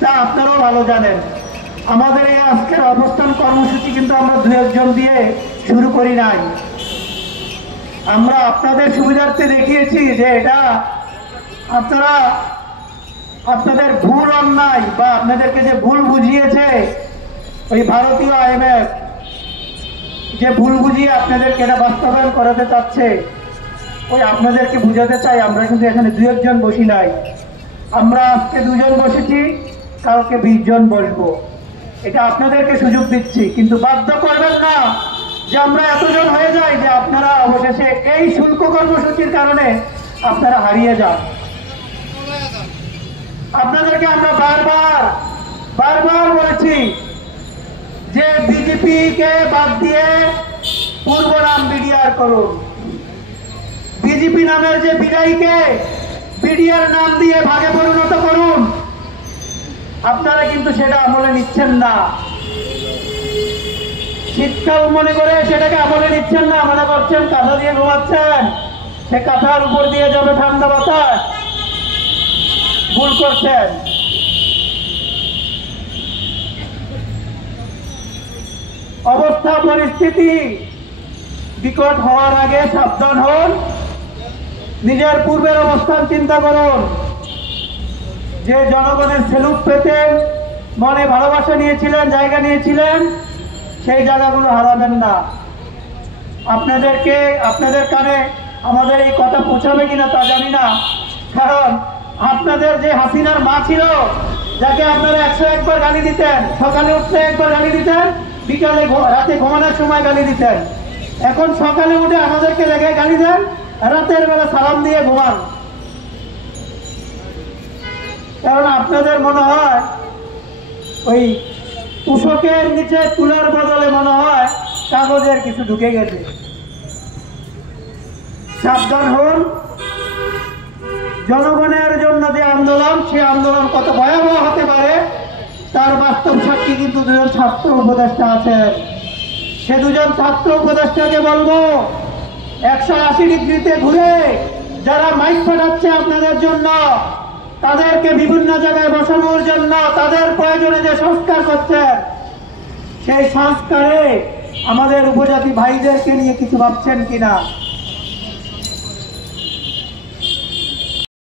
তা আপনারাও ভালো জানেন। আমাদের এই আজকের অবস্থান কর্মসূচি কিন্তু আমরা দু একজন দিয়ে শুরু করি নাই। আমরা আপনাদের সুবিধার্থে দেখিয়েছি যে এটা আপনারা আপনাদের ভুল অন্যায় বা আপনাদেরকে যে ভুল বুঝিয়েছে ওই ভারতীয় IMF, যে ভুল বুঝিয়ে আপনাদেরকে এটা বাস্তবায়ন করাতে চাচ্ছে, ওই আপনাদেরকে বুঝাতে চাই আমরা কিন্তু এখানে দু একজন বসি নাই। আমরা আজকে দুজন বসেছি, কালকে 20 জন বসবো। এটা আপনাদেরকে সুযোগ দিচ্ছি, কিন্তু বাধ্য করবেন না যে আমরা এতজন হয়ে যাই যে আপনারা অবশেষে এই শুল্ক কর্মসূচির কারণে আপনারা হারিয়ে যান। আপনাদেরকে আমরা বারবার বলেছি যে বিজেপি কে বাদ দিয়ে পূর্ব নাম বিডিআর করুন। বিজেপি নামের যে বিদায়ীকে বিডিআর নাম দিয়ে ভাগে পরিণত করুন। আপনারা কিন্তু সেটা আমলে নিচ্ছেন না। শীতকাল মনে করে সেটাকে আমলে নিচ্ছেন না, মনে করছেন কাঁথা দিয়ে ঘুমাচ্ছেন, সে কাঁথার উপর দিয়ে যাবে ঠান্ডা বাতাস। ভুল করছেন। অবস্থা পরিস্থিতি বিকট হওয়ার আগে সাবধান হন। নিজের পূর্বের অবস্থান চিন্তা করুন। যে জনগণের সেলুট পেতেন, মনে ভালোবাসা নিয়েছিলেন, জায়গা নিয়েছিলেন, সেই জায়গাগুলো হারাবেন না। আপনাদের কানে আমাদের এই কথা পৌঁছাবে কিনা তা জানি না, কারণ আপনাদের যে হাসিনার মা ছিল, যাকে আপনারা 101 বার গালি দিতেন, সকালে উঠতে একবার গালি দিতেন, বিকালে রাতে ঘুমানোর সময় গালি দিতেন, এখন সকালে উঠে আমাদেরকে লেগে গালি দেন, রাতের বেলা সালাম দিয়ে ঘুমান। কারণ আপনাদের মনে হয় ওই তুষকের নিচে তুলার বদলে মনে হয় কাগজের কিছু ঢুকে গেছে। সাবধান হন। জনগণের জন্য যে আন্দোলন, সে আন্দোলন কত ভয়াবহ হতে পারে তার বাস্তব সাক্ষী কিন্তু দুজন ছাত্র উপদেষ্টা আছেন। সে দুজন ছাত্র উপদেষ্টাকে বলবো 180 ডিগ্রিতে ঘুরে যারা মাইক ফাটাচ্ছে আপনাদের জন্য, তাদেরকে বিভিন্ন জায়গায় বসানোর জন্য তাদের প্রয়োজনে যে সংস্কার করছেন, সেই সংস্কারে আমাদের উপজাতি ভাইদেরকে নিয়ে কিছু ভাবছেন কিনা।